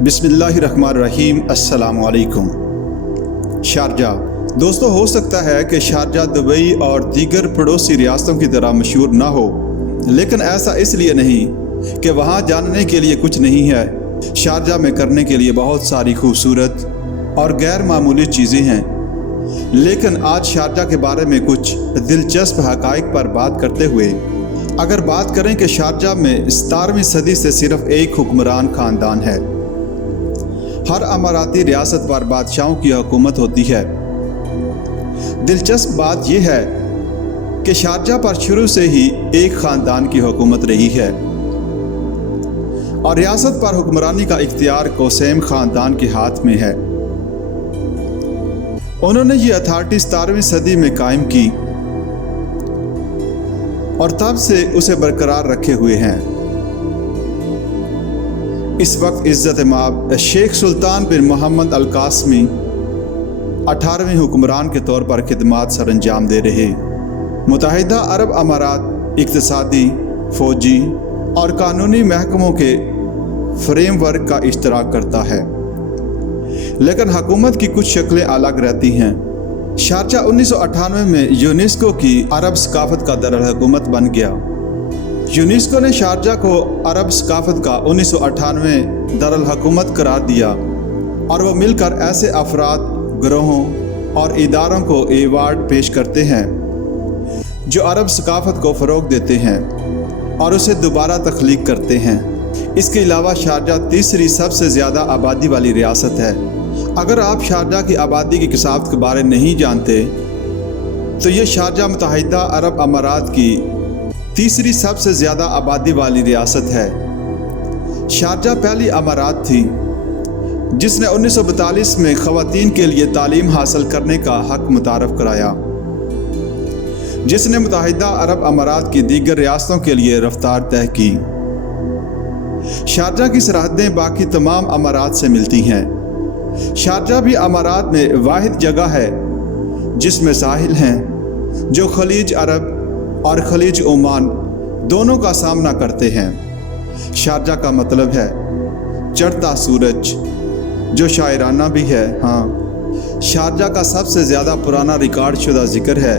बिस्मिल्लाहिर्रहमानिर्रहीम। अस्सलाम वालेकुम। शारजा दोस्तों, हो सकता है कि शारजा दुबई और दीगर पड़ोसी रियासतों की तरह मशहूर ना हो, लेकिन ऐसा इसलिए नहीं कि वहाँ जानने के लिए कुछ नहीं है। शारजा में करने के लिए बहुत सारी खूबसूरत और गैर मामूली चीज़ें हैं, लेकिन आज शारजा के बारे में कुछ दिलचस्प हक़ाइक़ पर बात करते हुए अगर बात करें कि शारजा में 17वीं सदी से सिर्फ एक हुक्मरान ख़ानदान है। हर अमाराती रियासत पर बादशाहों की हुकूमत होती है। दिलचस्प बात यह है कि शारजा पर शुरू से ही एक ख़ानदान की हुकूमत रही है और रियासत पर हुक्मरानी का इख्तियार कोसेम ख़ानदान के हाथ में है। उन्होंने ये अथॉरिटी 17वीं सदी में कायम की और तब से उसे बरकरार रखे हुए हैं। इस वक्त इज़्ज़त माब शेख सुल्तान बिन मोहम्मद अल कासमी 18वें हुक्मरान के तौर पर खिदमात सर अंजाम दे रहे। मुत्तहिदा अरब अमारात इक़्तिसादी, फ़ौजी और कानूनी महकमों के फ्रेमवर्क का इश्तराक करता है, लेकिन हुकूमत की कुछ शक्लें अलग रहती हैं। शारजा 1998 में यूनेस्को की अरब सकाफत का दरअल-हुकूमत बन गया। यूनेस्को ने शारजा को अरब सकाफत का 1998 दरअल-हुकूमत करार दिया और वो मिलकर ऐसे अफराद, ग्रोहों और इदारों को एवार्ड पेश करते हैं जो अरब सकाफत को फ़रोग़ देते हैं और उसे दोबारा तख्लीक करते हैं। इसके अलावा शारजा तीसरी सबसे ज़्यादा आबादी वाली रियासत है। अगर आप शारजा की आबादी की कसावत के बारे नहीं जानते तो ये शारजा मुत्तहिदा अरब अमारात की तीसरी सबसे ज़्यादा आबादी वाली रियासत है। शारजा पहली अमारात थी जिसने 1942 में ख़वातीन के लिए तालीम हासिल करने का हक़ मुतारफ़ कराया, जिसने मुत्तहिदा अरब अमारात की दीगर रियासतों के लिए रफ्तार तय की। शारजा की सरहदें बाकी तमाम अमारात से मिलती हैं। शारजा भी अमारात में वाहिद जगह है जिसमें साहिल हैं जो खलीज अरब और खलीज ओमान दोनों का सामना करते हैं। शारजा का मतलब है चढ़ता सूरज, जो शायराना भी है। हाँ, शारजा का सबसे ज़्यादा पुराना रिकॉर्ड शुदा जिक्र है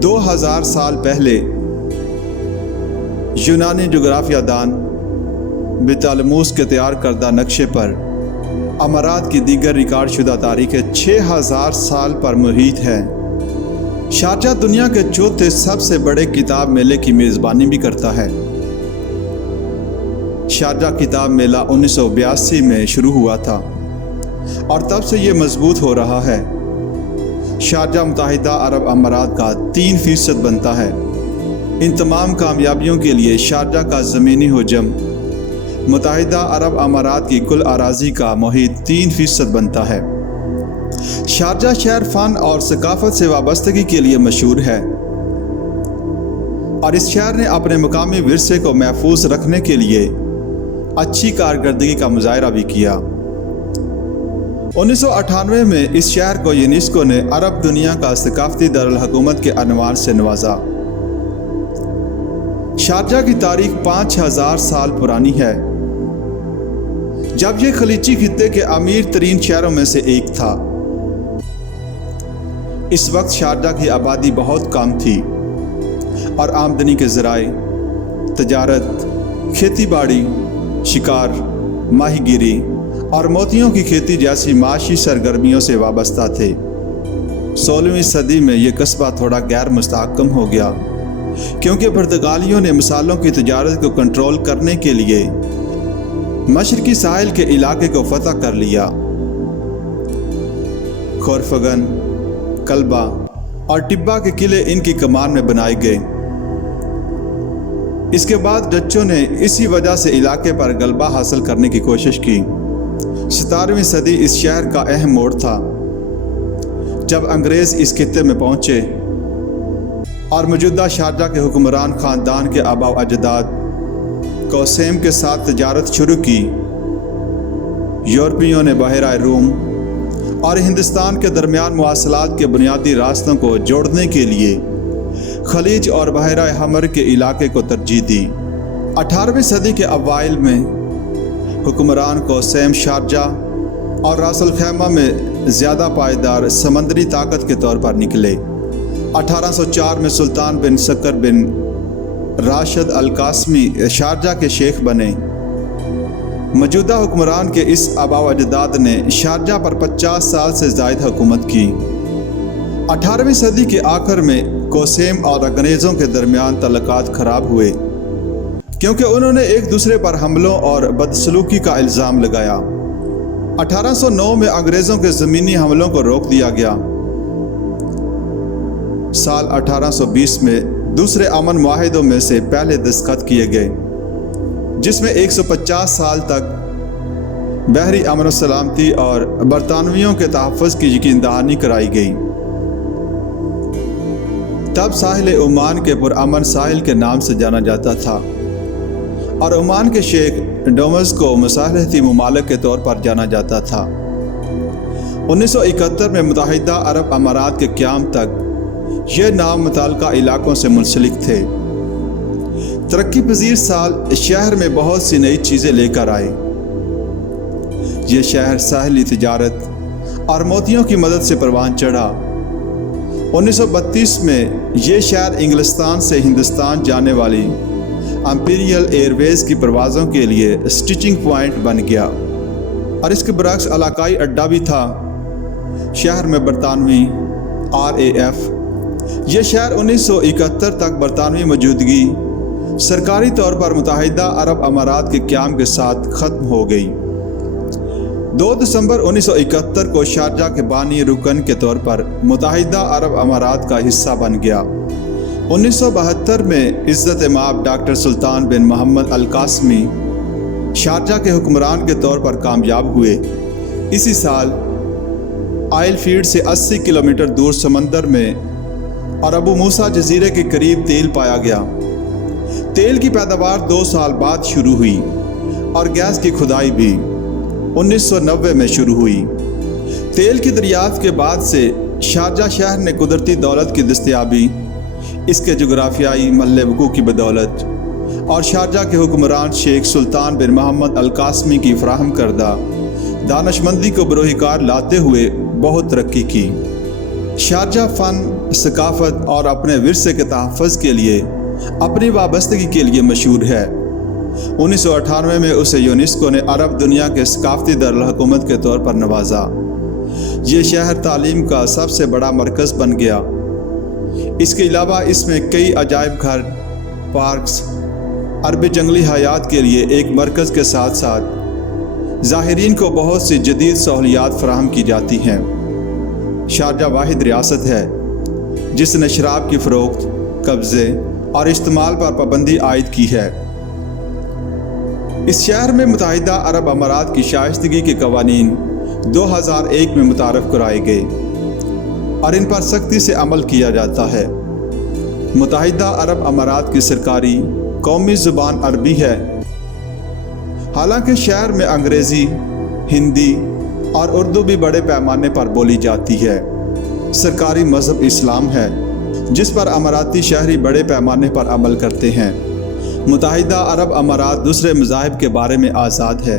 2000 साल पहले यूनानी जोग्राफिया दान बितालमूस के तैयार करदा नक्शे पर अमारात की दीगर रिकॉर्ड शुदा तारीखें 6000 साल पर मुहित है। शारजा दुनिया के चौथे सबसे बड़े किताब मेले की मेज़बानी भी करता है। शारजा किताब मेला 1982 में शुरू हुआ था और तब से ये मजबूत हो रहा है। शारजा मुत्तहिदा अरब अमारात का 3% बनता है। इन तमाम कामयाबियों के लिए शारजा का ज़मीनी हुजम मुत्तहिदा अरब अमारात की कुल अराज़ी का मुहित 3% बनता है। शारजा शहर फ़न और सकाफ़त से वाबस्तगी के लिए मशहूर है और इस शहर ने अपने मकामी विरसे को महफूज रखने के लिए अच्छी कारकर्दगी का मुजाहरा भी किया। 1998 में इस शहर को यूनेस्को ने अरब दुनिया का सकाफ़ती दारुल-हुकूमत के अनवान से नवाजा। शारजा की तारीख 5000 साल पुरानी है, जब यह खलीजी खित्ते के अमीर तरीन शहरों में से एक था। इस वक्त शारजा की आबादी बहुत कम थी और आमदनी के ज़राए तजारत, खेती बाड़ी, शिकार, माहीगीरी और मोतियों की खेती जैसी माशी सरगर्मियों से वाबस्ता थे। 16वीं सदी में यह कस्बा थोड़ा गैर मुस्तहकम हो गया क्योंकि पुर्तगालियों ने मसालों की तजारत को कंट्रोल करने के लिए मशरकी साहिल के इलाके को फतह कर लिया। खोरफगन, कल्बा और टिब्बा के किले इनकी कमान में बनाए गए। इसके बाद डच्चों ने इसी वजह से इलाके पर गलबा हासिल करने की कोशिश की। 17वीं सदी इस शहर का अहम मोड़ था जब अंग्रेज़ इस खित्ते में पहुंचे और मौजूदा शारजा के हुक्मरान ख़ानदान के आबा अजदाद कोसेम के साथ तजारत शुरू की। यूरोपियों ने बहरा रूम और हिंदुस्तान के दरमियान मवासलात के बुनियादी रास्तों को जोड़ने के लिए खलीज और बहरा हमर के इलाके को तरजीह दी। 18वीं सदी के अवाइल में حکمران قاسم شارجہ اور راس الخیمہ میں زیادہ پائیدار سمندری طاقت کے طور پر نکلے۔ 1804 میں سلطان بن سکر بن راشد القاسمی شارجہ کے شیخ بنے۔ موجودہ حکمران کے اس آباء و اجداد نے شارجہ پر 50 سال سے زائد حکومت کی۔ 18ویں صدی کے آخر میں قاسم اور انگریزوں کے درمیان تعلقات خراب ہوئے کیونکہ انہوں نے ایک دوسرے پر حملوں اور بدسلوکی کا الزام لگایا۔ 1809 میں انگریزوں کے زمینی حملوں کو روک دیا گیا۔ سال 1820 میں دوسرے امن معاہدوں میں سے پہلے دستخط کیے گئے، جس میں 150 سال تک بحری امن و سلامتی اور برطانویوں کے تحفظ کی یقین دہانی کرائی گئی۔ تب ساحل عمان کے پرامن ساحل کے نام سے جانا جاتا تھا اور عمان کے شیخ ڈومز کو مصالحتی ممالک کے طور پر جانا جاتا تھا۔ 1971 میں متحدہ عرب امارات کے قیام تک یہ نام متعلقہ علاقوں سے منسلک تھے۔ ترقی پذیر سال شہر میں بہت سی نئی چیزیں لے کر آئے۔ یہ شہر ساحلی تجارت اور موتیوں کی مدد سے پروان چڑھا۔ 1932 میں یہ شہر انگلستان سے ہندوستان جانے والی امپیریل ایئر ویز کی پروازوں کے لیے سٹیچنگ پوائنٹ بن گیا اور اس کے برعکس علاقائی اڈہ بھی تھا۔ شہر میں برطانوی RAF یہ شہر 1971 تک برطانوی موجودگی سرکاری طور پر متحدہ عرب امارات کے قیام کے ساتھ ختم ہو گئی۔ 2 دسمبر 1971 کو شارجہ کے بانی رکن کے طور پر متحدہ عرب امارات کا حصہ بن گیا۔ 1972 میں عزت مآب ڈاکٹر سلطان بن محمد القاسمی شارجہ کے حکمران کے طور پر کامیاب ہوئے۔ اسی سال آئل فیلڈ سے 80 کلومیٹر دور سمندر میں اور ابو موسیٰ جزیرے کے قریب تیل پایا گیا۔ تیل کی پیداوار 2 سال بعد شروع ہوئی اور گیس کی کھدائی بھی 1990 میں شروع ہوئی۔ تیل کی دریافت کے بعد سے شارجہ شہر نے قدرتی دولت کی دستیابی، اس کے جغرافیائی محل وقوع کی بدولت اور شارجہ کے حکمران شیخ سلطان بن محمد القاسمی کی فراہم کردہ دانشمندی کو بروئے کار لاتے ہوئے بہت ترقی کی۔ شارجہ فن، ثقافت اور اپنے ورثے کے تحفظ کے لیے اپنی وابستگی کے لیے مشہور ہے۔ 1998 میں اسے یونیسکو نے عرب دنیا کے ثقافتی دارالحکومت کے طور پر نوازا۔ یہ شہر تعلیم کا سب سے بڑا مرکز بن گیا۔ اس کے علاوہ اس میں کئی عجائب گھر، پارکس، عربی جنگلی حیات کے لیے ایک مرکز کے ساتھ ساتھ زائرین کو بہت سی جدید سہولیات فراہم کی جاتی ہیں۔ شارجہ واحد ریاست ہے جس نے شراب کی فروخت، قبضے اور استعمال پر پابندی عائد کی ہے۔ اس شہر میں متحدہ عرب امارات کی شائستگی کے قوانین 2001 میں متعارف کرائے گئے اور ان پر سختی سے عمل کیا جاتا ہے۔ متحدہ عرب امارات کی سرکاری قومی زبان عربی ہے، حالانکہ شہر میں انگریزی، ہندی اور اردو بھی بڑے پیمانے پر بولی جاتی ہے۔ سرکاری مذہب اسلام ہے جس پر اماراتی شہری بڑے پیمانے پر عمل کرتے ہیں۔ متحدہ عرب امارات دوسرے مذاہب کے بارے میں آزاد ہے،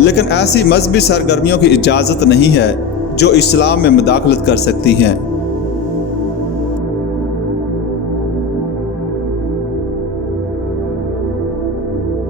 لیکن ایسی مذہبی سرگرمیوں کی اجازت نہیں ہے جو اسلام میں مداخلت کر سکتی ہیں۔